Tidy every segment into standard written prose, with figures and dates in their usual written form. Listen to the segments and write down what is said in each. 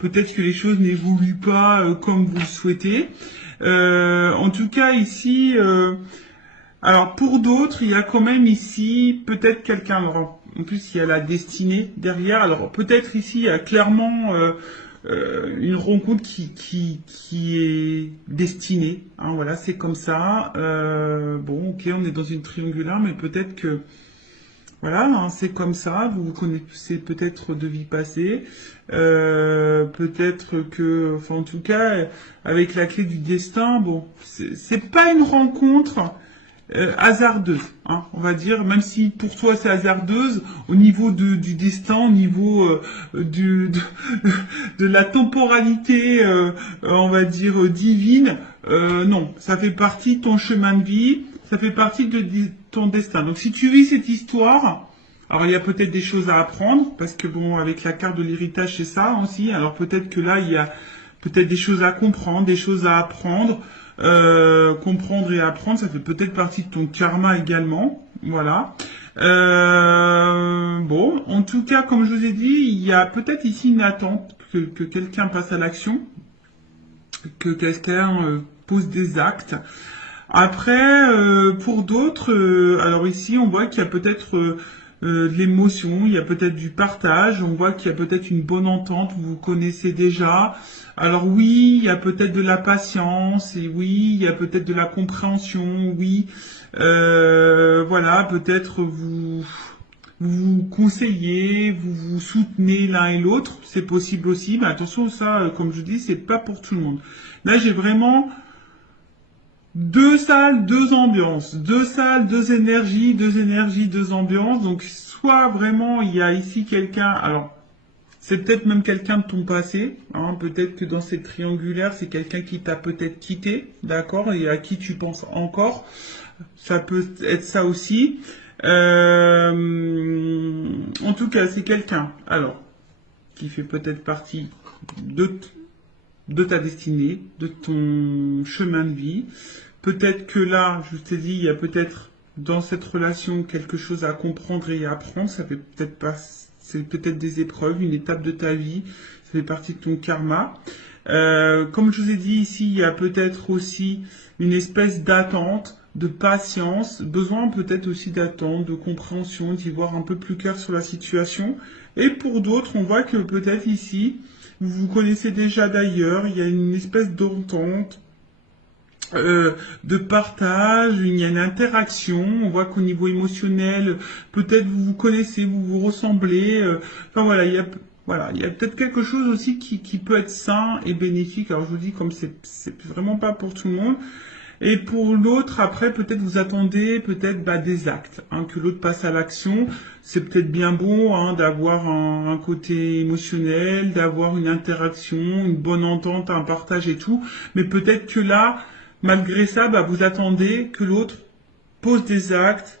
peut-être que les choses n'évoluent pas comme vous le souhaitez. En tout cas, ici, alors pour d'autres, il y a quand même ici peut-être quelqu'un. Alors, en plus, il y a la destinée derrière. Alors peut-être ici, il y a clairement une rencontre qui est destinée. Hein, voilà, c'est comme ça. Bon, ok, on est dans une triangulaire, mais peut-être que voilà, hein, c'est comme ça. Vous vous connaissez peut-être de vie passée. Peut-être que, enfin, en tout cas, avec la clé du destin, bon, c'est pas une rencontre hasardeuse, hein, on va dire, même si pour toi c'est hasardeuse, au niveau du destin, au niveau de la temporalité, on va dire, divine, non, ça fait partie de ton chemin de vie, ça fait partie de ton destin. Donc si tu vis cette histoire, alors il y a peut-être des choses à apprendre, parce que bon, avec la carte de l'héritage, c'est ça aussi, alors peut-être que là, il y a peut-être des choses à comprendre, des choses à apprendre. Comprendre et apprendre, ça fait peut-être partie de ton karma également. Voilà. Bon, en tout cas, comme je vous ai dit, il y a peut-être ici une attente que quelqu'un passe à l'action, que quelqu'un pose des actes. Après, pour d'autres, alors ici, on voit qu'il y a peut-être de l'émotion, il y a peut-être du partage, on voit qu'il y a peut-être une bonne entente, vous vous connaissez déjà. Alors oui, il y a peut-être de la patience, et oui, il y a peut-être de la compréhension, oui. Voilà, peut-être vous conseillez, vous vous soutenez l'un et l'autre, c'est possible aussi, mais attention, ça, comme je dis, c'est pas pour tout le monde. Là, j'ai vraiment deux salles, deux ambiances. Deux salles, deux énergies, deux ambiances. Donc, soit vraiment, il y a ici quelqu'un, alors, c'est peut-être même quelqu'un de ton passé, hein, peut-être que dans cette triangulaire, c'est quelqu'un qui t'a peut-être quitté, d'accord, et à qui tu penses encore. Ça peut être ça aussi. En tout cas, c'est quelqu'un, alors, qui fait peut-être partie de ta destinée, de ton chemin de vie. Peut-être que là, je t'ai dit, il y a peut-être dans cette relation quelque chose à comprendre et à apprendre. Ça fait peut-être pas, c'est peut-être des épreuves, une étape de ta vie. Ça fait partie de ton karma. Comme je vous ai dit ici, il y a peut-être aussi une espèce d'attente, de patience, besoin peut-être aussi d'attente, de compréhension, d'y voir un peu plus clair sur la situation. Et pour d'autres, on voit que peut-être ici, vous vous connaissez déjà d'ailleurs, il y a une espèce d'entente, de partage, il y a une interaction, on voit qu'au niveau émotionnel, peut-être vous vous connaissez, vous vous ressemblez, enfin voilà, il y a peut-être quelque chose aussi qui peut être sain et bénéfique. Alors je vous dis, comme c'est vraiment pas pour tout le monde. Et pour l'autre, après, peut-être vous attendez peut-être des actes, hein, que l'autre passe à l'action. C'est peut-être bien bon, hein, d'avoir un côté émotionnel, d'avoir une interaction, une bonne entente, un partage et tout. Mais peut-être que là, malgré ça, vous attendez que l'autre pose des actes,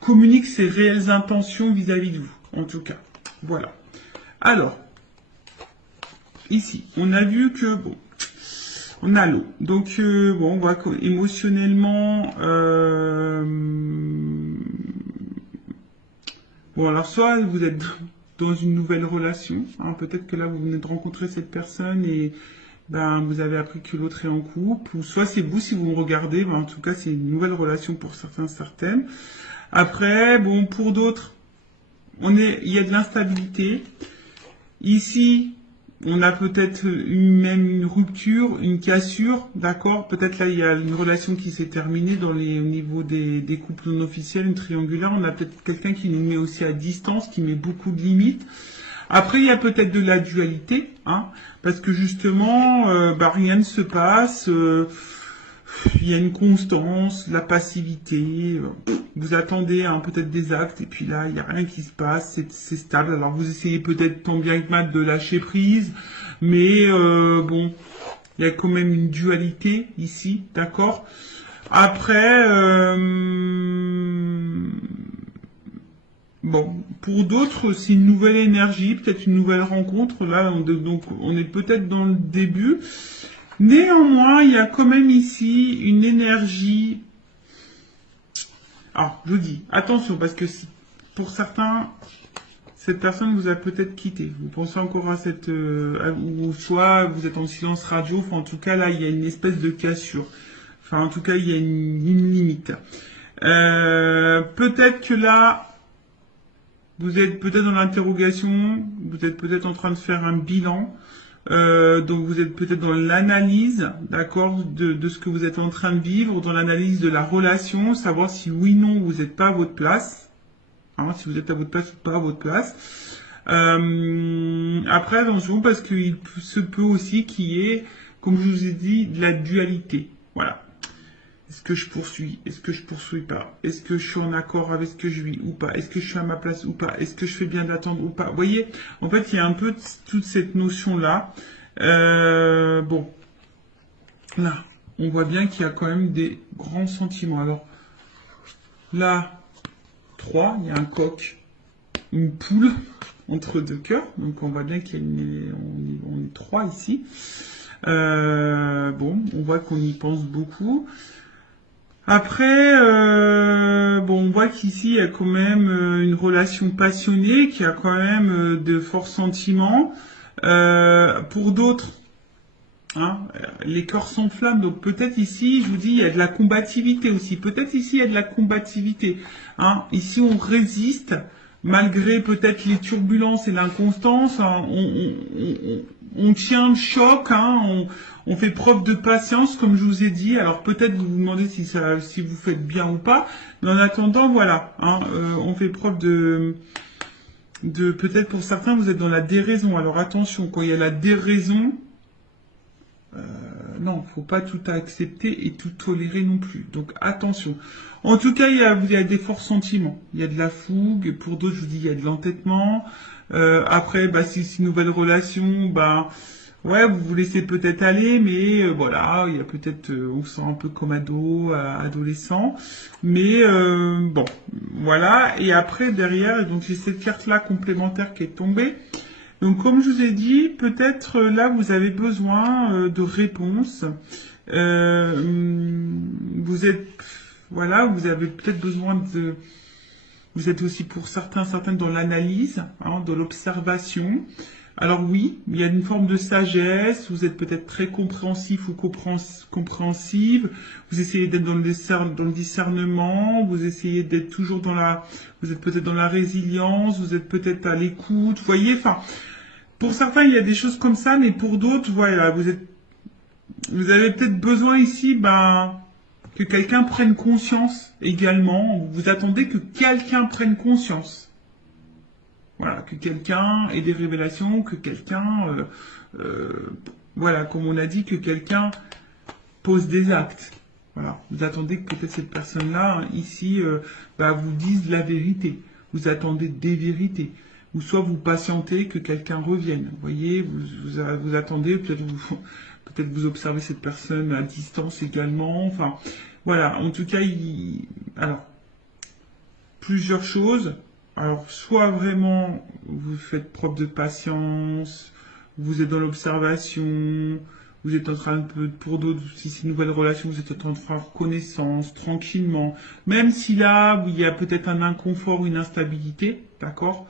communique ses réelles intentions vis-à-vis de vous, en tout cas. Voilà. Alors, ici, on a vu que, bon, on a l'eau. Donc, bon, on voit qu'émotionnellement, bon, alors soit vous êtes dans une nouvelle relation, hein, peut-être que là, vous venez de rencontrer cette personne et vous avez appris que l'autre est en couple, ou soit c'est vous, si vous me regardez, en tout cas, c'est une nouvelle relation pour certains, certaines. Après, bon, pour d'autres, il y a de l'instabilité. Ici, on a peut-être même une rupture, une cassure, d'accord. Peut-être là, il y a une relation qui s'est terminée au niveau des couples non officiels, une triangulaire. On a peut-être quelqu'un qui nous met aussi à distance, qui met beaucoup de limites. Après, il y a peut-être de la dualité, hein, parce que justement, rien ne se passe. Il y a une constance, la passivité. Vous attendez, hein, peut-être des actes, et puis là, il n'y a rien qui se passe, c'est stable. Alors vous essayez peut-être tant bien que mal de lâcher prise, mais bon, il y a quand même une dualité ici, d'accord. Après, bon, pour d'autres, c'est une nouvelle énergie, peut-être une nouvelle rencontre. Là, donc, on est peut-être dans le début. Néanmoins, il y a quand même ici une énergie. Alors, je vous dis, attention, parce que pour certains, cette personne vous a peut-être quitté. Vous pensez encore à cette... ou soit vous êtes en silence radio. Enfin, en tout cas, là, il y a une espèce de cassure. Enfin, en tout cas, il y a une limite. Peut-être que là, vous êtes peut-être dans l'interrogation. Vous êtes peut-être en train de faire un bilan. Donc vous êtes peut-être dans l'analyse, d'accord, de ce que vous êtes en train de vivre, dans l'analyse de la relation, savoir si oui ou non vous n'êtes pas à votre place, hein, si vous êtes à votre place ou pas à votre place. Après attention parce qu'il se peut aussi qu'il y ait, comme je vous ai dit, de la dualité. Voilà. Est-ce que je poursuis? Est-ce que je poursuis pas? Est-ce que je suis en accord avec ce que je vis ou pas? Est-ce que je suis à ma place ou pas? Est-ce que je fais bien d'attendre ou pas? Vous voyez, en fait, il y a un peu toute cette notion-là. Bon, là, on voit bien qu'il y a quand même des grands sentiments. Alors, là, 3, il y a un coq, une poule entre deux cœurs. Donc, on voit bien qu'il y a on est 3 ici. Bon, on voit qu'on y pense beaucoup. Après, bon, on voit qu'ici, il y a quand même une relation passionnée, qui a quand même de forts sentiments. Pour d'autres, hein, les cœurs s'enflamment, donc peut-être ici, je vous dis, il y a de la combativité aussi. Peut-être ici, il y a de la combativité. Hein. Ici, on résiste, malgré peut-être les turbulences et l'inconstance. Hein, on tient le choc, hein, on fait preuve de patience, comme je vous ai dit. Alors peut-être vous vous demandez si vous faites bien ou pas, mais en attendant, voilà, hein, on fait preuve de peut-être pour certains vous êtes dans la déraison. Alors attention, quand il y a la déraison, non, faut pas tout accepter et tout tolérer non plus. Donc attention. En tout cas, il y a des forts sentiments. Il y a de la fougue. Pour d'autres, je vous dis, il y a de l'entêtement. Après, bah, si c'est une nouvelle relation, bah, ouais, vous vous laissez peut-être aller, mais voilà, il y a peut-être, on se sent un peu comme adolescent. Mais bon, voilà. Et après, derrière, donc j'ai cette carte-là complémentaire qui est tombée. Donc, comme je vous ai dit, peut-être là, vous avez besoin de réponses. Vous êtes, voilà, vous avez peut-être besoin de... Vous êtes aussi pour certaines dans l'analyse, hein, dans l'observation. Alors oui, il y a une forme de sagesse, vous êtes peut-être très compréhensif ou compréhensive, vous essayez d'être dans le discernement, vous essayez d'être toujours vous êtes peut-être dans la résilience, vous êtes peut-être à l'écoute, vous voyez, enfin, pour certains il y a des choses comme ça, mais pour d'autres, voilà, vous avez peut-être besoin ici, que quelqu'un prenne conscience également, vous attendez que quelqu'un prenne conscience. Voilà, que quelqu'un ait des révélations, que quelqu'un, voilà, comme on a dit, que quelqu'un pose des actes. Voilà, vous attendez que peut-être cette personne-là, ici, vous dise la vérité. Vous attendez des vérités. Ou soit vous patientez que quelqu'un revienne. Vous voyez, vous attendez, peut-être vous observez cette personne à distance également. Enfin, voilà, en tout cas, alors, plusieurs choses. Alors, soit vraiment, vous faites preuve de patience, vous êtes dans l'observation, vous êtes en train pour d'autres, si c'est une nouvelle relation, vous êtes en train de faire connaissance, tranquillement. Même si là, il y a peut-être un inconfort, une instabilité, d'accord?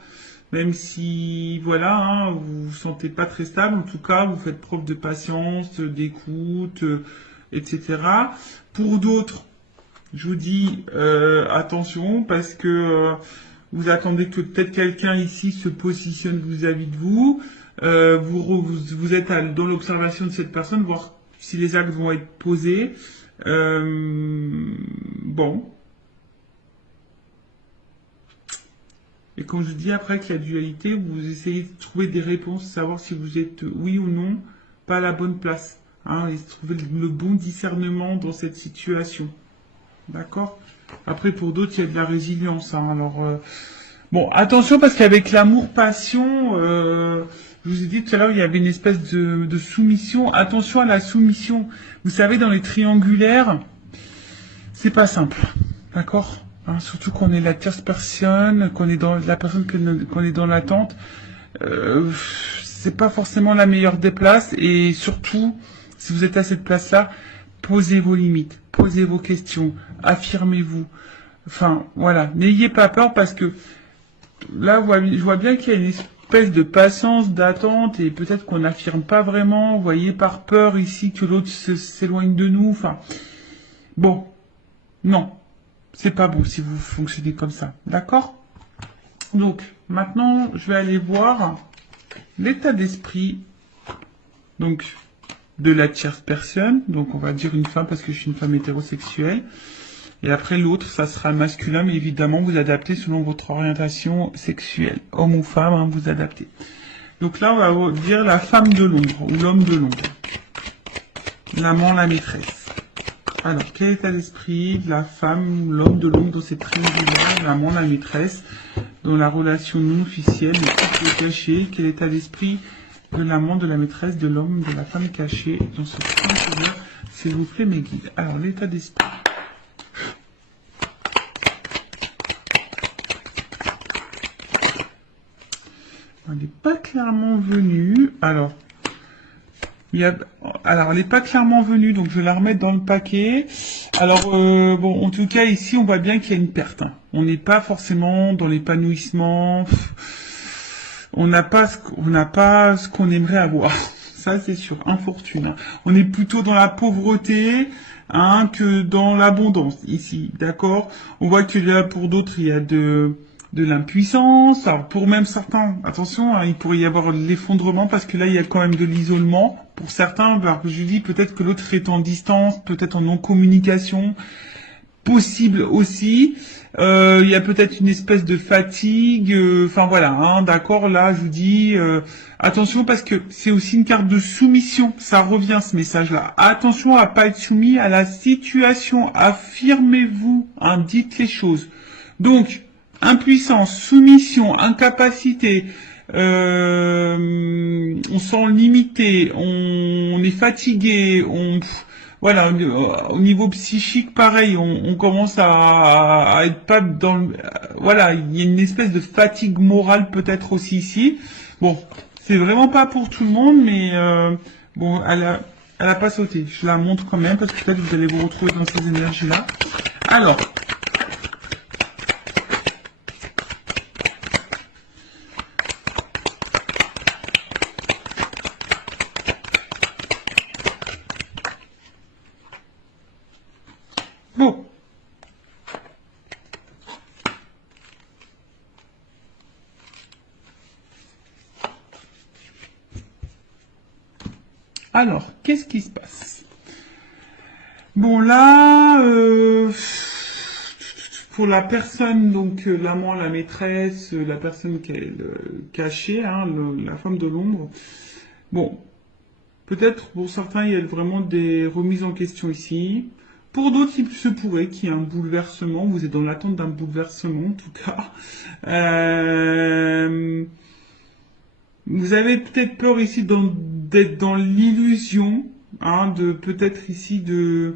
Même si, voilà, hein, vous vous sentez pas très stable, en tout cas, vous faites preuve de patience, d'écoute, etc. Pour d'autres, je vous dis, attention, parce que... vous attendez que peut-être quelqu'un ici se positionne vis-à-vis de vous. Vous êtes dans l'observation de cette personne, voir si les actes vont être posés. Bon. Et comme je dis, après que la dualité, vous essayez de trouver des réponses, savoir si vous êtes oui ou non pas à la bonne place. Hein, et trouver le bon discernement dans cette situation. D'accord ? Après, pour d'autres, il y a de la résilience. Hein. Alors, bon, attention, parce qu'avec l'amour-passion, je vous ai dit tout à l'heure, il y avait une espèce de soumission. Attention à la soumission. Vous savez, dans les triangulaires, c'est pas simple. D'accord, hein, surtout qu'on est la tierce personne, qu'on est dans la personne qu'on est dans l'attente. C'est pas forcément la meilleure des places. Et surtout, si vous êtes à cette place-là, posez vos limites, posez vos questions, affirmez-vous. Enfin, voilà, n'ayez pas peur parce que là, je vois bien qu'il y a une espèce de patience, d'attente, et peut-être qu'on n'affirme pas vraiment, vous voyez, par peur ici que l'autre s'éloigne de nous. Enfin, bon, non, c'est pas beau si vous fonctionnez comme ça, d'accord? Donc, maintenant, je vais aller voir l'état d'esprit, donc, de la tierce personne. Donc, on va dire une femme parce que je suis une femme hétérosexuelle. Et après, l'autre, ça sera masculin, mais évidemment, vous adaptez selon votre orientation sexuelle. Homme ou femme, hein, vous adaptez. Donc là, on va dire la femme de l'ombre, ou l'homme de l'ombre. L'amant, la maîtresse. Alors, quel état d'esprit de la femme, l'homme de l'ombre dans cette triangulaire, l'amant, la maîtresse, dans la relation non officielle, le couple caché, quel état d'esprit de l'amant, de la maîtresse, de l'homme, de la femme cachée, dans ce triangulaire, s'il vous plaît, mes guides. Alors, l'état d'esprit. Elle n'est pas clairement venue. Alors, elle n'est pas clairement venue, donc je vais la remettre dans le paquet. Alors, bon, en tout cas, ici, on voit bien qu'il y a une perte. Hein. On n'est pas forcément dans l'épanouissement. On n'a pas ce qu'on aimerait avoir. Ça, c'est sûr. Infortune. Hein. On est plutôt dans la pauvreté hein, que dans l'abondance, ici. D'accord? On voit que là, pour d'autres, il y a de l'impuissance. Alors pour même certains, attention, hein, il pourrait y avoir l'effondrement parce que là il y a quand même de l'isolement. Pour certains, ben, je dis peut-être que l'autre est en distance, peut-être en non-communication, possible aussi. Il y a peut-être une espèce de fatigue. Enfin voilà, hein, d'accord. Là, je vous dis attention parce que c'est aussi une carte de soumission. Ça revient ce message-là. Attention à pas être soumis à la situation. Affirmez-vous, hein, dites les choses. Donc impuissance, soumission, incapacité, on sent limité, on est fatigué, voilà, au niveau psychique, pareil, on commence à être pas dans le, voilà, il y a une espèce de fatigue morale peut-être aussi ici. Bon, c'est vraiment pas pour tout le monde, mais bon, elle a pas sauté. Je la montre quand même parce que peut-être vous allez vous retrouver dans ces énergies-là. Alors. Bon. Alors, qu'est-ce qui se passe? Bon, là, pour la personne, donc l'amant, la maîtresse, la personne qui est cachée, hein, la femme de l'ombre, bon, peut-être pour certains, il y a vraiment des remises en question ici. Pour d'autres, il se pourrait qu'il y ait un bouleversement. Vous êtes dans l'attente d'un bouleversement, en tout cas. Vous avez peut-être peur ici d'être dans l'illusion, hein, de peut-être ici de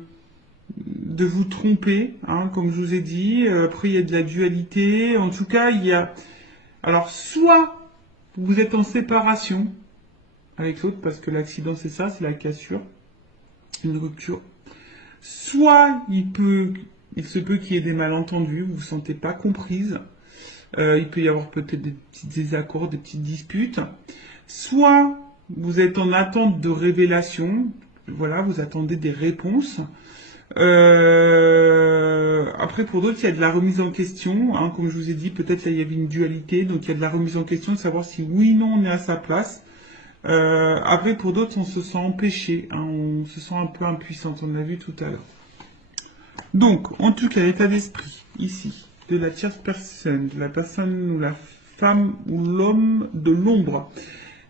vous tromper, hein, comme je vous ai dit. Après, il y a de la dualité. En tout cas, il y a... Alors, soit vous êtes en séparation avec l'autre, parce que l'accident, c'est ça, c'est la cassure, une rupture. Soit il se peut qu'il y ait des malentendus, vous vous sentez pas comprise. Il peut y avoir peut-être des petits désaccords, des petites disputes. Soit vous êtes en attente de révélation, voilà, vous attendez des réponses. Après, pour d'autres, il y a de la remise en question. Hein, comme je vous ai dit, peut-être là, il y avait une dualité, donc il y a de la remise en question de savoir si oui ou non on est à sa place. Après, pour d'autres, on se sent empêché, hein, on se sent un peu impuissante, on l'a vu tout à l'heure. Donc, en tout cas, l'état d'esprit, ici, de la tierce personne, de la personne ou la femme ou l'homme de l'ombre.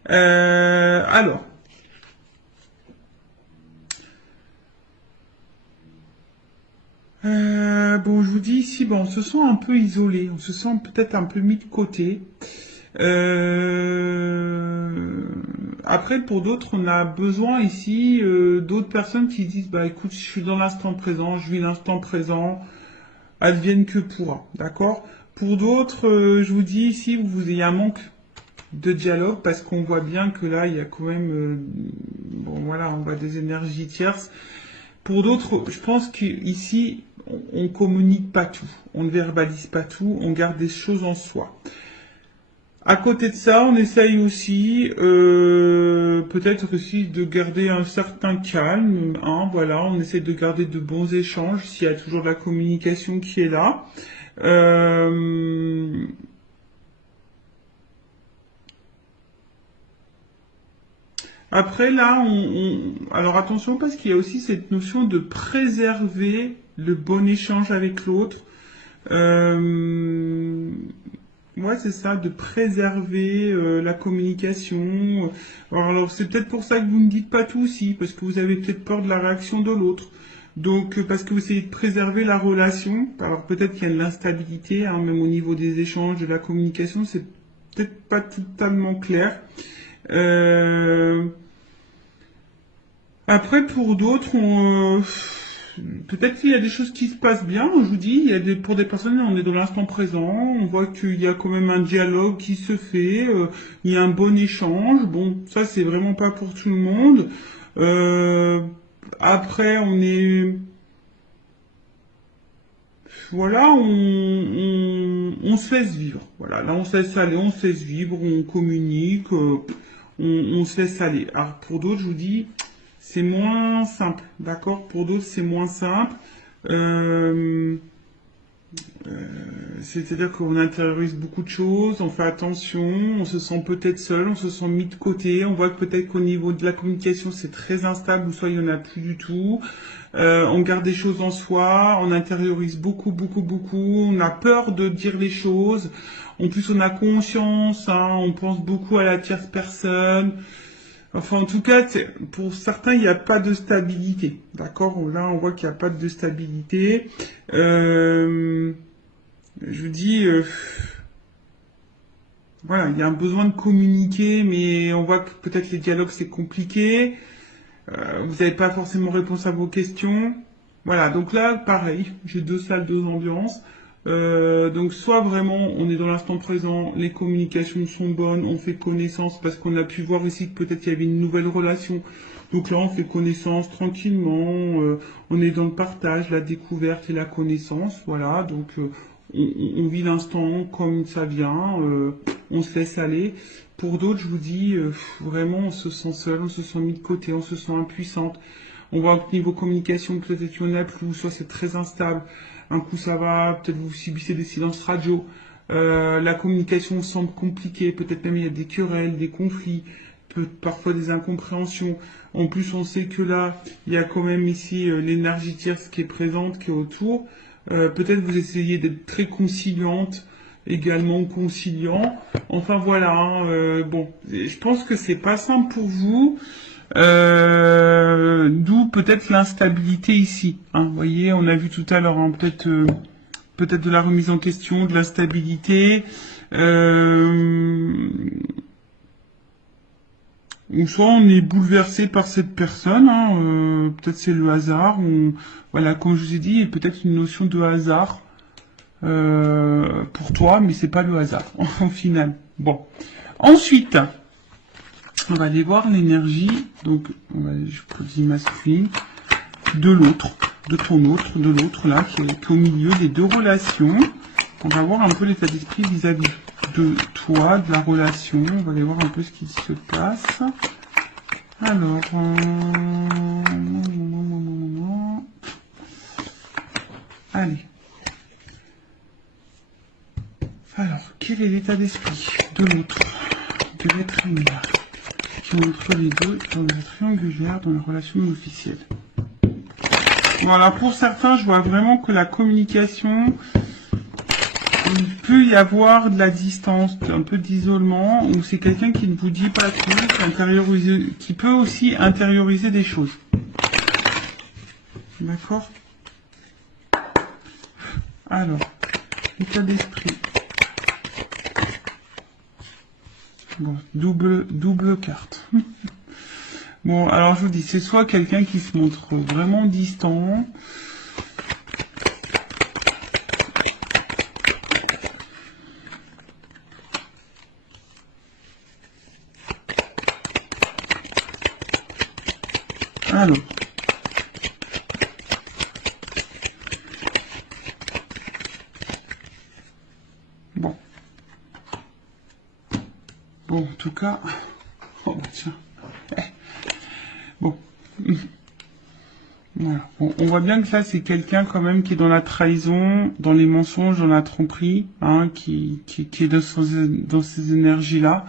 Alors, bon, je vous dis ici, bon, on se sent un peu isolé, on se sent peut-être un peu mis de côté. Après, pour d'autres, on a besoin ici d'autres personnes qui disent, bah écoute, je suis dans l'instant présent, je vis l'instant présent, advienne que pourra, d'accord? Pour d'autres, je vous dis ici, il y a un manque de dialogue parce qu'on voit bien que là, il y a quand même, bon voilà, on voit des énergies tierces. Pour d'autres, je pense qu'ici, on communique pas tout, on ne verbalise pas tout, on garde des choses en soi. À côté de ça, on essaye aussi, peut-être aussi de garder un certain calme, hein, voilà, on essaye de garder de bons échanges s'il y a toujours de la communication qui est là. Euh, Après là, alors attention parce qu'il y a aussi cette notion de préserver le bon échange avec l'autre. Euh, Ouais, c'est ça, de préserver la communication. Alors, c'est peut-être pour ça que vous ne dites pas tout aussi, parce que vous avez peut-être peur de la réaction de l'autre. Donc, parce que vous essayez de préserver la relation. Alors, peut-être qu'il y a de l'instabilité, hein, même au niveau des échanges, de la communication, c'est peut-être pas totalement clair. Euh, Après, pour d'autres, peut-être qu'il y a des choses qui se passent bien. Je vous dis, il y a pour des personnes, on est dans l'instant présent. On voit qu'il y a quand même un dialogue qui se fait. Il y a un bon échange. Bon, ça, c'est vraiment pas pour tout le monde. Euh, Après, voilà, on se laisse vivre. Voilà, là, on se laisse aller, on se laisse vivre, on communique, on se laisse aller. Alors, pour d'autres, je vous dis, c'est moins simple, d'accord? Pour d'autres, c'est moins simple. Euh, C'est-à-dire qu'on intériorise beaucoup de choses, on fait attention, on se sent peut-être seul, on se sent mis de côté, on voit que peut-être qu'au niveau de la communication c'est très instable ou soit il n'y en a plus du tout. On garde des choses en soi, on intériorise beaucoup, beaucoup, beaucoup, on a peur de dire les choses. En plus on a conscience, hein, on pense beaucoup à la tierce personne. Enfin, en tout cas, pour certains, il n'y a pas de stabilité. D'accord? Là, on voit qu'il n'y a pas de stabilité. Euh, je vous dis, voilà, il y a un besoin de communiquer, mais on voit que peut-être les dialogues c'est compliqué. Vous n'avez pas forcément réponse à vos questions. Voilà, donc là, pareil, j'ai deux salles, deux ambiances. Donc soit vraiment on est dans l'instant présent, les communications sont bonnes, on fait connaissance parce qu'on a pu voir ici que peut-être il y avait une nouvelle relation. Donc là on fait connaissance tranquillement, on est dans le partage, la découverte et la connaissance, voilà. Donc on vit l'instant comme ça vient, on se laisse aller. Pour d'autres, je vous dis, vraiment on se sent seul, on se sent mis de côté, on se sent impuissante. On voit que niveau communication, peut-être qu'il y en a plus, soit c'est très instable. Un coup ça va, peut-être vous subissez des silences radio. La communication semble compliquée, peut-être même il y a des querelles, des conflits, parfois des incompréhensions. En plus, on sait que là, il y a quand même ici l'énergie tierce qui est présente, qui est autour. Peut-être vous essayez d'être très conciliante, également conciliant. Enfin voilà, hein, bon, je pense que c'est pas simple pour vous. D'où peut-être l'instabilité ici. Hein. Vous voyez, on a vu tout à l'heure, hein, peut-être de la remise en question, de l'instabilité. Ou soit on est bouleversé par cette personne, hein, peut-être c'est le hasard. Voilà, comme je vous ai dit, il y a peut-être une notion de hasard pour toi, mais c'est pas le hasard au final. Bon. Ensuite, on va aller voir l'énergie, donc je produis masculine, de l'autre, de ton autre, de l'autre là, qui est au milieu des deux relations. On va voir un peu l'état d'esprit vis-à-vis de toi, de la relation. On va aller voir un peu ce qui se passe. Alors, allez. Alors, quel est l'état d'esprit de l'autre, de l'être humain qui est entre les deux dans le triangulaire, dans la relation officielle? Voilà, pour certains, je vois vraiment que la communication, il peut y avoir de la distance, un peu d'isolement, ou c'est quelqu'un qui ne vous dit pas tout, qui peut aussi intérioriser des choses. D'accord? Alors, état d'esprit. Bon, double carte. Bon, alors je vous dis, c'est soit quelqu'un qui se montre vraiment distant, alors, bon, Bon, en tout cas... Oh, bah tiens. Bon. Voilà. Bon, on voit bien que ça, c'est quelqu'un quand même qui est dans la trahison, dans les mensonges, dans la tromperie, hein, qui est dans ces énergies-là.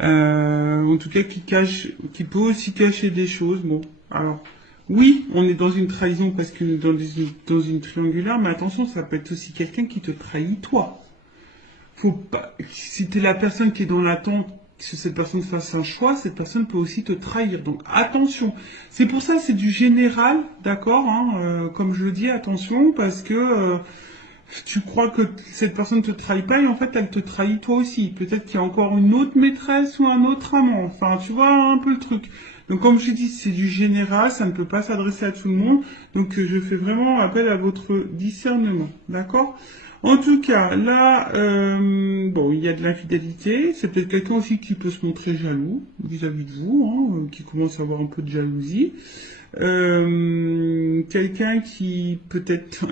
En tout cas, qui peut aussi cacher des choses. Bon, alors, oui, on est dans une trahison parce que dans une triangulaire, mais attention, ça peut être aussi quelqu'un qui te trahit toi. Faut pas, si t'es la personne qui est dans l'attente que cette personne fasse un choix, cette personne peut aussi te trahir. Donc attention. C'est pour ça, c'est du général, d'accord, hein, comme je le dis, attention, parce que tu crois que cette personne te trahit pas et en fait elle te trahit toi aussi. Peut-être qu'il y a encore une autre maîtresse ou un autre amant. Enfin, tu vois un peu le truc. Donc comme je dis, c'est du général, ça ne peut pas s'adresser à tout le monde. Donc je fais vraiment appel à votre discernement, d'accord? En tout cas, là, bon, il y a de l'infidélité. C'est peut-être quelqu'un aussi qui peut se montrer jaloux vis-à-vis de vous, hein, qui commence à avoir un peu de jalousie. Quelqu'un qui peut-être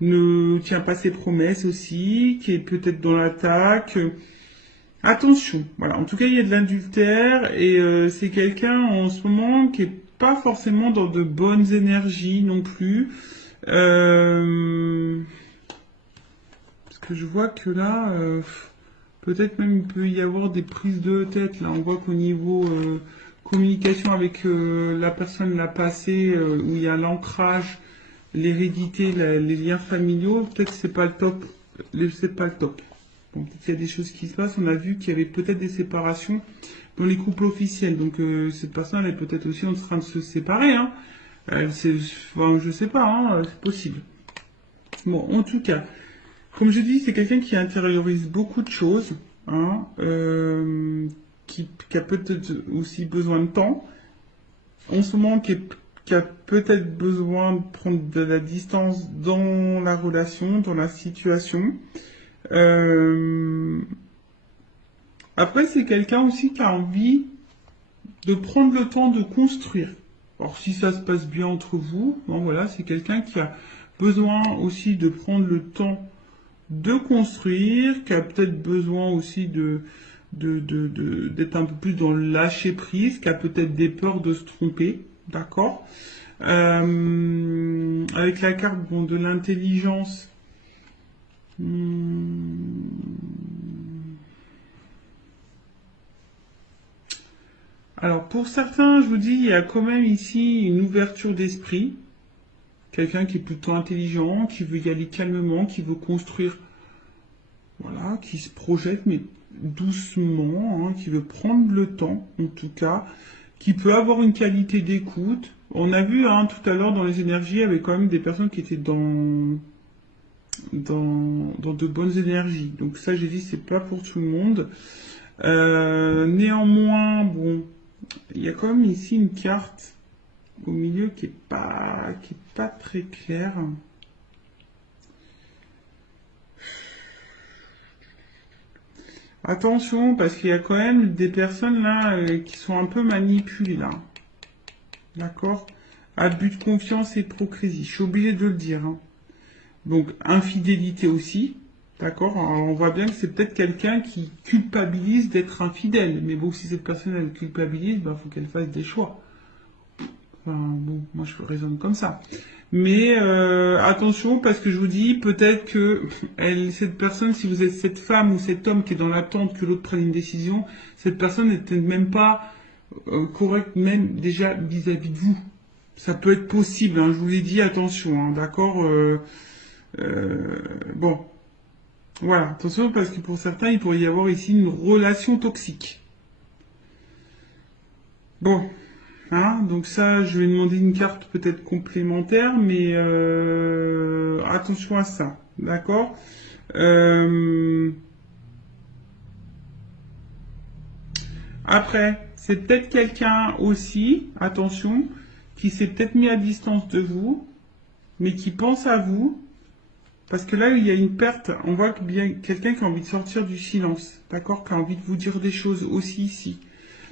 ne tient pas ses promesses aussi, qui est peut-être dans l'attaque. Attention, voilà. En tout cas, il y a de l'adultère et c'est quelqu'un en ce moment qui est pas forcément dans de bonnes énergies non plus. Je vois que là, peut-être même il peut y avoir des prises de tête. Là, on voit qu'au niveau communication avec la personne là passée, où il y a l'ancrage, l'hérédité, les liens familiaux, peut-être c'est pas le top. C'est pas le top. Bon, peut-être qu'il y a des choses qui se passent. On a vu qu'il y avait peut-être des séparations dans les couples officiels. Donc cette personne elle est peut-être aussi en train de se séparer. Hein. Enfin, je sais pas, hein, c'est possible. Bon, en tout cas. Comme je dis, c'est quelqu'un qui intériorise beaucoup de choses, hein, qui a peut-être aussi besoin de temps. En ce moment, qui a peut-être besoin de prendre de la distance dans la relation, dans la situation. Après, c'est quelqu'un aussi qui a envie de prendre le temps de construire. Alors, si ça se passe bien entre vous, bon, voilà, c'est quelqu'un qui a besoin aussi de prendre le temps de construire, qui a peut-être besoin aussi d'être un peu plus dans le lâcher prise, qui a peut-être des peurs de se tromper, d'accord. Avec la carte bon, de l'intelligence, alors pour certains, je vous dis, il y a quand même ici une ouverture d'esprit. Quelqu'un qui est plutôt intelligent, qui veut y aller calmement, qui veut construire, voilà, qui se projette, mais doucement, hein, qui veut prendre le temps, en tout cas, qui peut avoir une qualité d'écoute. On a vu hein, tout à l'heure dans les énergies, il y avait quand même des personnes qui étaient dans de bonnes énergies. Donc ça, j'ai dit, c'est pas pour tout le monde. Néanmoins, bon, il y a quand même ici une carte au milieu qui est pas très clair. Attention, parce qu'il y a quand même des personnes là qui sont un peu manipulées là. D'accord? Abus de confiance et hypocrisie. Je suis obligé de le dire. Hein. Donc, infidélité aussi. D'accord? On voit bien que c'est peut-être quelqu'un qui culpabilise d'être infidèle. Mais bon, si cette personne elle culpabilise, bah, faut qu'elle fasse des choix. Enfin, bon, moi je raisonne comme ça. Mais attention, parce que je vous dis, peut-être que cette personne, si vous êtes cette femme ou cet homme qui est dans l'attente que l'autre prenne une décision, cette personne n'était même pas correcte, même déjà vis-à-vis de vous. Ça peut être possible, hein, je vous l'ai dit, attention, hein, d'accord bon, voilà, attention, parce que pour certains, il pourrait y avoir ici une relation toxique. Bon. Hein, donc ça, je vais demander une carte peut-être complémentaire, mais attention à ça, d'accord. Après, c'est peut-être quelqu'un aussi, attention, qui s'est peut-être mis à distance de vous, mais qui pense à vous, parce que là, il y a une perte, on voit que bien quelqu'un qui a envie de sortir du silence, d'accord, qui a envie de vous dire des choses aussi ici.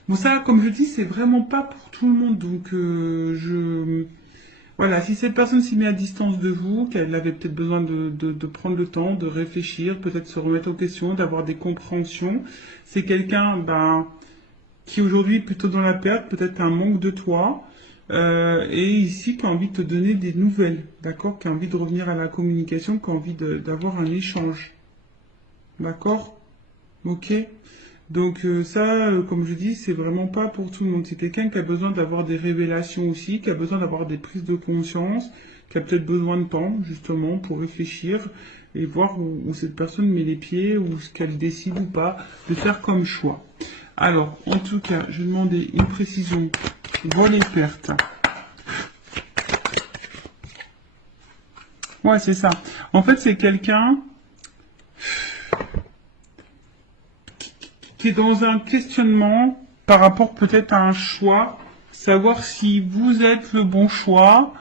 Bon ça, comme je dis, c'est vraiment pas pour tout le monde, donc Voilà, si cette personne s'y met à distance de vous, qu'elle avait peut-être besoin de prendre le temps, de réfléchir, peut-être se remettre en question, d'avoir des compréhensions, c'est quelqu'un qui aujourd'hui est plutôt dans la perte, peut-être un manque de toi, et ici qui a envie de te donner des nouvelles, d'accord, qui a envie de revenir à la communication, qui a envie d'avoir un échange, d'accord, ok. Donc ça, comme je dis, c'est vraiment pas pour tout le monde. C'est quelqu'un qui a besoin d'avoir des révélations aussi, qui a besoin d'avoir des prises de conscience, qui a peut-être besoin de temps justement pour réfléchir et voir où cette personne met les pieds ou ce qu'elle décide ou pas de faire comme choix. Alors, en tout cas, je vais demander une précision. Vol et perte. Ouais, c'est ça. En fait, c'est quelqu'un qui est dans un questionnement par rapport peut-être à un choix, savoir si vous êtes le bon choix,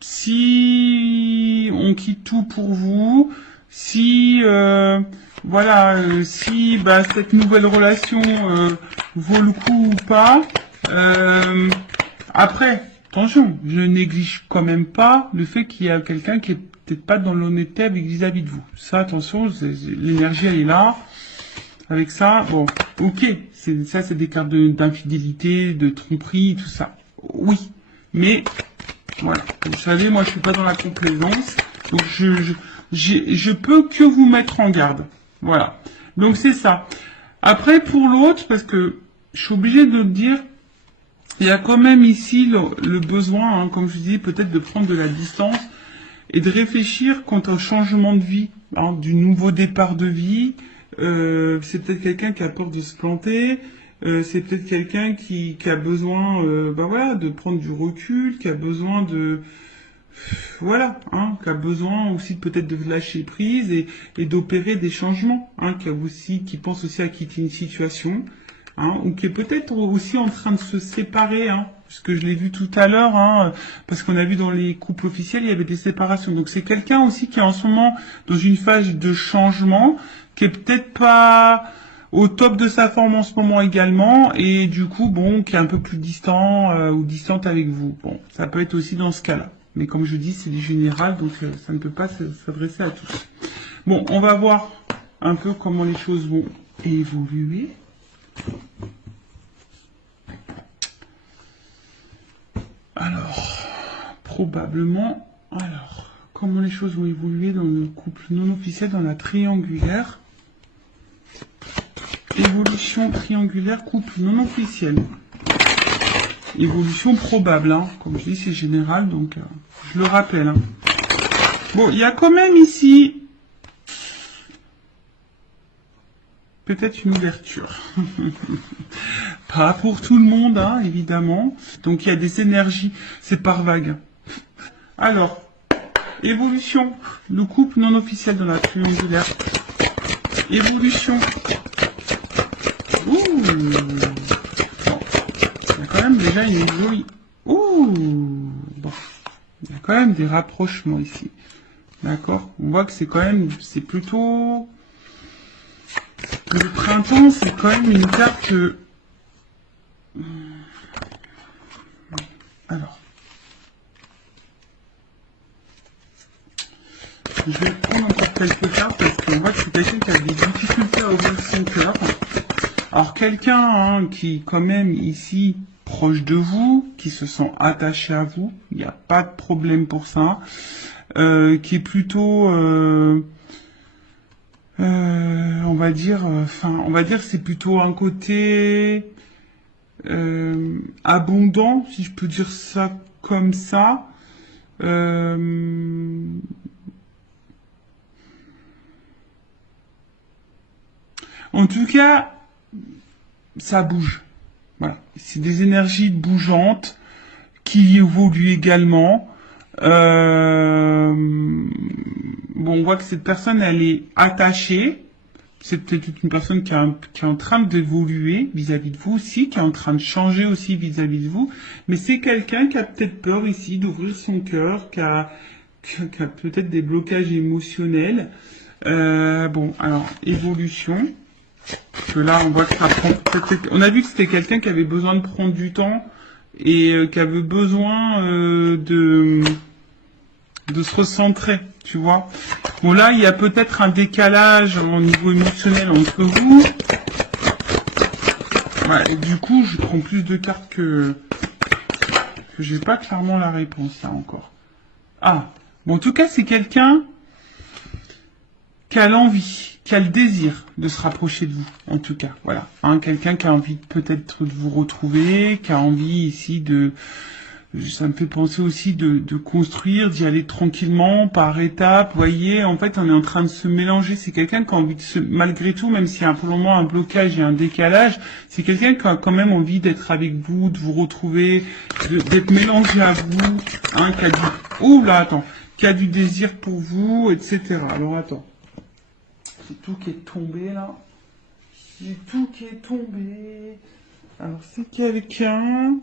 si on quitte tout pour vous, si si cette nouvelle relation vaut le coup ou pas. Après, attention, je néglige quand même pas le fait qu'il y a quelqu'un qui est peut-être pas dans l'honnêteté vis-à-vis de vous. Ça, attention, l'énergie elle est là. Avec ça, bon, ok, c'est des cartes d'infidélité, de tromperie, tout ça. Oui, mais voilà, vous savez, moi je suis pas dans la complaisance, donc je peux que vous mettre en garde. Voilà, donc c'est ça. Après pour l'autre, parce que je suis obligé de le dire, il y a quand même ici le besoin, hein, comme je dis, peut-être de prendre de la distance et de réfléchir quant au changement de vie, hein, du nouveau départ de vie. C'est peut-être quelqu'un qui a peur de se planter, c'est peut-être quelqu'un qui a besoin de prendre du recul, qui a besoin qui a besoin aussi peut-être de lâcher prise et d'opérer des changements, hein, qui pense aussi à quitter une situation, hein, ou qui est peut-être aussi en train de se séparer, hein, puisque je l'ai vu tout à l'heure, hein, parce qu'on a vu dans les couples officiels, il y avait des séparations. Donc c'est quelqu'un aussi qui est en ce moment dans une phase de changement, qui est peut-être pas au top de sa forme en ce moment également, et du coup, bon, qui est un peu plus distant ou distante avec vous. Bon, ça peut être aussi dans ce cas-là. Mais comme je dis, c'est du général, donc ça ne peut pas s'adresser à tous. Bon, on va voir un peu comment les choses vont évoluer. Alors, probablement, comment les choses vont évoluer dans le couple non officiel, dans la triangulaire. Évolution triangulaire, couple non officiel. Évolution probable, hein. Comme je dis, c'est général, donc je le rappelle. Hein. Bon, il y a quand même ici peut-être une ouverture. Pas pour tout le monde, hein, évidemment. Donc il y a des énergies, c'est par vague. Alors, évolution, le couple non officiel dans la triangulaire. Évolution. Ouh. Bon. Il y a quand même déjà une jolie. Ouh. Bon. Il y a quand même des rapprochements ici. D'accord. On voit que c'est quand même, c'est plutôt. Le printemps, c'est quand même une carte. Alors. Je vais prendre encore quelques cartes parce qu'on voit que c'est quelqu'un qui a des difficultés à ouvrir son cœur. Alors quelqu'un hein, qui quand même ici proche de vous, qui se sent attaché à vous, il n'y a pas de problème pour ça, qui est plutôt, on va dire c'est plutôt un côté abondant, si je peux dire ça comme ça. En tout cas, ça bouge. Voilà. C'est des énergies bougeantes qui évoluent également. Bon, on voit que cette personne, elle est attachée. C'est peut-être une personne qui est en train d'évoluer vis-à-vis de vous aussi, qui est en train de changer aussi vis-à-vis de vous. Mais c'est quelqu'un qui a peut-être peur ici d'ouvrir son cœur, qui a peut-être des blocages émotionnels. Bon, alors, évolution. Que là, on voit que ça prend. On a vu que c'était quelqu'un qui avait besoin de prendre du temps et qu'elle veut besoin de se recentrer, tu vois. Bon, là, il y a peut-être un décalage au niveau émotionnel entre vous. Ouais, et du coup, je prends plus de cartes que j'ai pas clairement la réponse, là, encore. Ah, bon, en tout cas, c'est quelqu'un qui a l'envie, qui a le désir de se rapprocher de vous, en tout cas, voilà. Hein, quelqu'un qui a envie peut-être de vous retrouver, qui a envie ici de... Ça me fait penser aussi de construire, d'y aller tranquillement, par étapes. Vous voyez, en fait, on est en train de se mélanger. C'est quelqu'un qui a envie de se... Malgré tout, même s'il y a pour le moment un blocage et un décalage, c'est quelqu'un qui a quand même envie d'être avec vous, de vous retrouver, d'être mélangé à vous, hein, qui a du... Ouh là, attends. Qui a du désir pour vous, etc. Alors, attends. C'est tout qui est tombé, là. C'est tout qui est tombé. Alors, c'est quelqu'un...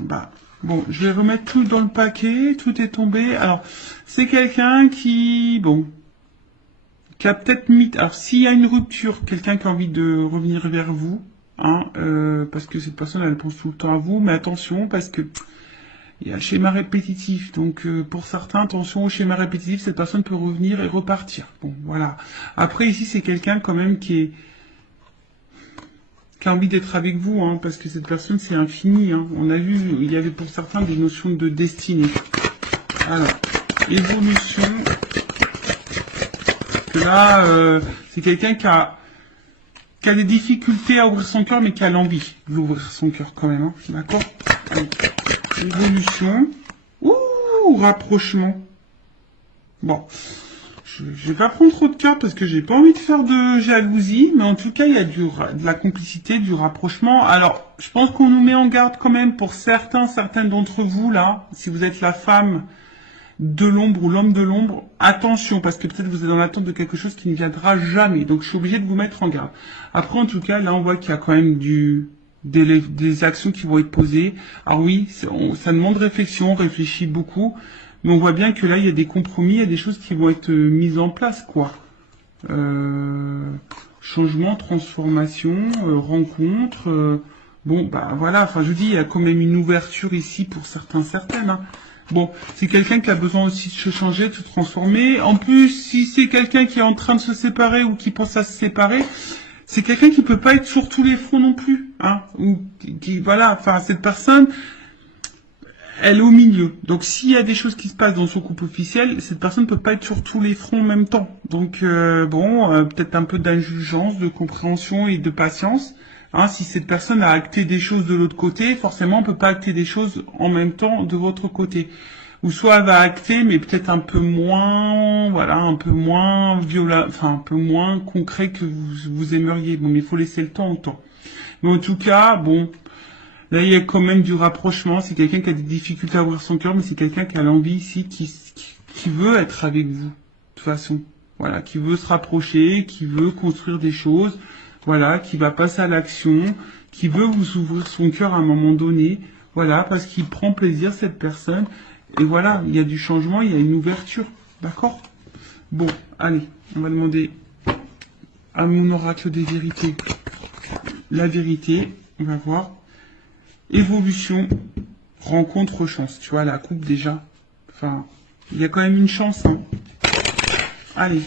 Bah, bon, je vais remettre tout dans le paquet, tout est tombé. Alors, c'est quelqu'un qui, bon, qui a peut-être mis... Alors, s'il y a une rupture, quelqu'un qui a envie de revenir vers vous, hein, parce que cette personne, elle pense tout le temps à vous, mais attention, parce que il y a le schéma répétitif. Donc, pour certains, attention au schéma répétitif, cette personne peut revenir et repartir. Bon, voilà. Après, ici, c'est quelqu'un quand même qui a envie d'être avec vous, hein, parce que cette personne, c'est infini. Hein. On a vu, il y avait pour certains des notions de destinée. Alors, évolution. Que là, c'est quelqu'un qui a des difficultés à ouvrir son cœur, mais qui a l'envie d'ouvrir son cœur quand même. Hein. D'accord ? Allez. Évolution. Ouh, rapprochement. Bon. Je vais pas prendre trop de cartes parce que j'ai pas envie de faire de jalousie, mais en tout cas, il y a de la complicité, du rapprochement. Alors, je pense qu'on nous met en garde quand même pour certaines d'entre vous, là, si vous êtes la femme de l'ombre ou l'homme de l'ombre, attention, parce que peut-être vous êtes dans l'attente de quelque chose qui ne viendra jamais. Donc, je suis obligé de vous mettre en garde. Après, en tout cas, là, on voit qu'il y a quand même des actions qui vont être posées. Alors oui, ça demande réflexion, on réfléchit beaucoup. Mais on voit bien que là, il y a des compromis, il y a des choses qui vont être mises en place, quoi. Changement, transformation, rencontre. Bon, bah voilà, enfin je vous dis, il y a quand même une ouverture ici pour certaines. Hein. Bon, c'est quelqu'un qui a besoin aussi de se changer, de se transformer. En plus, si c'est quelqu'un qui est en train de se séparer ou qui pense à se séparer, c'est quelqu'un qui peut pas être sur tous les fronts non plus. Hein, ou qui voilà, enfin cette personne... Elle est au milieu. Donc, s'il y a des choses qui se passent dans son couple officiel, cette personne ne peut pas être sur tous les fronts en même temps. Donc, peut-être un peu d'indulgence, de compréhension et de patience. Hein, si cette personne a acté des choses de l'autre côté, forcément, on peut pas acter des choses en même temps de votre côté. Ou soit elle va acter, mais peut-être un peu moins, voilà, un peu moins violent, enfin, un peu moins concret que vous aimeriez. Bon, mais il faut laisser le temps au temps. Mais en tout cas, bon... Là, il y a quand même du rapprochement. C'est quelqu'un qui a des difficultés à ouvrir son cœur, mais c'est quelqu'un qui a l'envie ici, qui veut être avec vous. De toute façon. Voilà. Qui veut se rapprocher, qui veut construire des choses. Voilà. Qui va passer à l'action. Qui veut vous ouvrir son cœur à un moment donné. Voilà. Parce qu'il prend plaisir, cette personne. Et voilà. Il y a du changement, il y a une ouverture. D'accord? Bon. Allez. On va demander à mon oracle des vérités. La vérité. On va voir. Évolution, rencontre, chance. Tu vois, la coupe déjà. Enfin, il y a quand même une chance. Hein. Allez.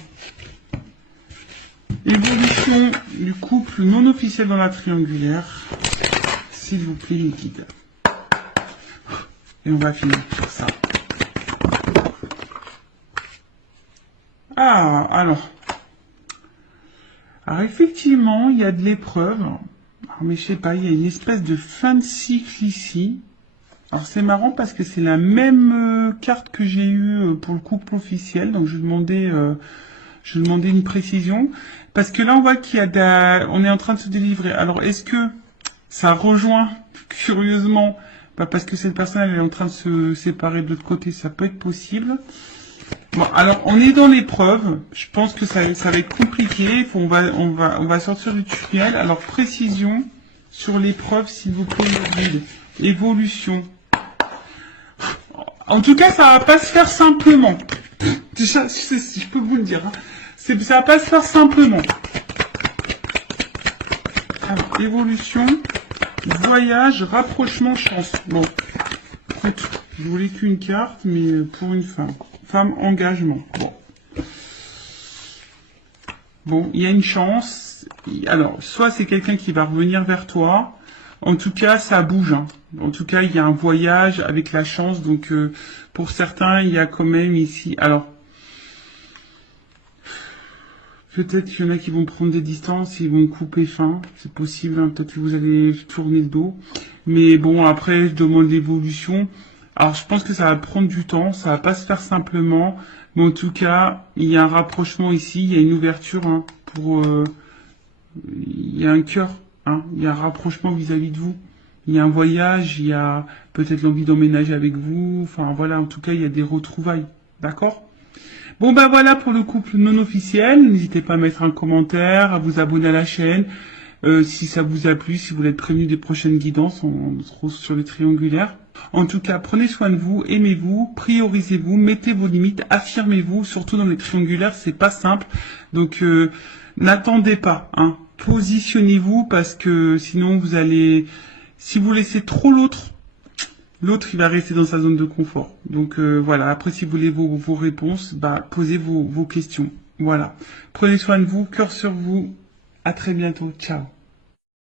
Évolution du couple non officiel dans la triangulaire. S'il vous plaît, les guides. Et on va finir sur ça. Ah, alors. Alors, effectivement, il y a de l'épreuve. Mais je sais pas, il y a une espèce de fin de cycle ici. Alors c'est marrant parce que c'est la même carte que j'ai eue pour le couple officiel. Donc je demandais une précision. Parce que là on voit qu'il y a on est en train de se délivrer. Alors est-ce que ça rejoint, curieusement, parce que cette personne elle est en train de se séparer de l'autre côté, ça peut être possible. Bon, alors on est dans l'épreuve. Je pense que ça va être compliqué. On va sortir du tunnel. Alors précision sur l'épreuve, s'il vous plaît, guide. Évolution. En tout cas, ça va pas se faire simplement. Déjà, je peux vous le dire. Hein. Ça va pas se faire simplement. Alors, évolution. Voyage, rapprochement, chance. Bon, écoute, je voulais qu'une carte, mais pour une femme. Femme, engagement. Bon. Bon, il y a une chance. Alors, soit c'est quelqu'un qui va revenir vers toi. En tout cas, ça bouge. Hein. En tout cas, il y a un voyage avec la chance. Donc, pour certains, il y a quand même ici... Alors, peut-être qu'il y en a qui vont prendre des distances, ils vont couper fin. C'est possible, hein. Peut-être que vous allez tourner le dos. Mais bon, après, je demande l'évolution. Alors, je pense que ça va prendre du temps. Ça va pas se faire simplement. Mais en tout cas, il y a un rapprochement ici. Il y a une ouverture hein, pour... il y a un cœur. Hein, il y a un rapprochement vis-à-vis de vous. Il y a un voyage. Il y a peut-être l'envie d'emménager avec vous. Enfin, voilà. En tout cas, il y a des retrouvailles. D'accord ? Bon ben voilà pour le couple non officiel, n'hésitez pas à mettre un commentaire, à vous abonner à la chaîne, si ça vous a plu, si vous voulez être prévenu des prochaines guidances, on se retrouve sur les triangulaires. En tout cas, prenez soin de vous, aimez-vous, priorisez-vous, mettez vos limites, affirmez-vous, surtout dans les triangulaires, c'est pas simple, donc n'attendez pas, hein. Positionnez-vous parce que sinon vous allez, si vous laissez trop l'autre, il va rester dans sa zone de confort. Donc voilà, après si vous voulez vos réponses, bah posez vos questions. Voilà. Prenez soin de vous, cœur sur vous. À très bientôt. Ciao.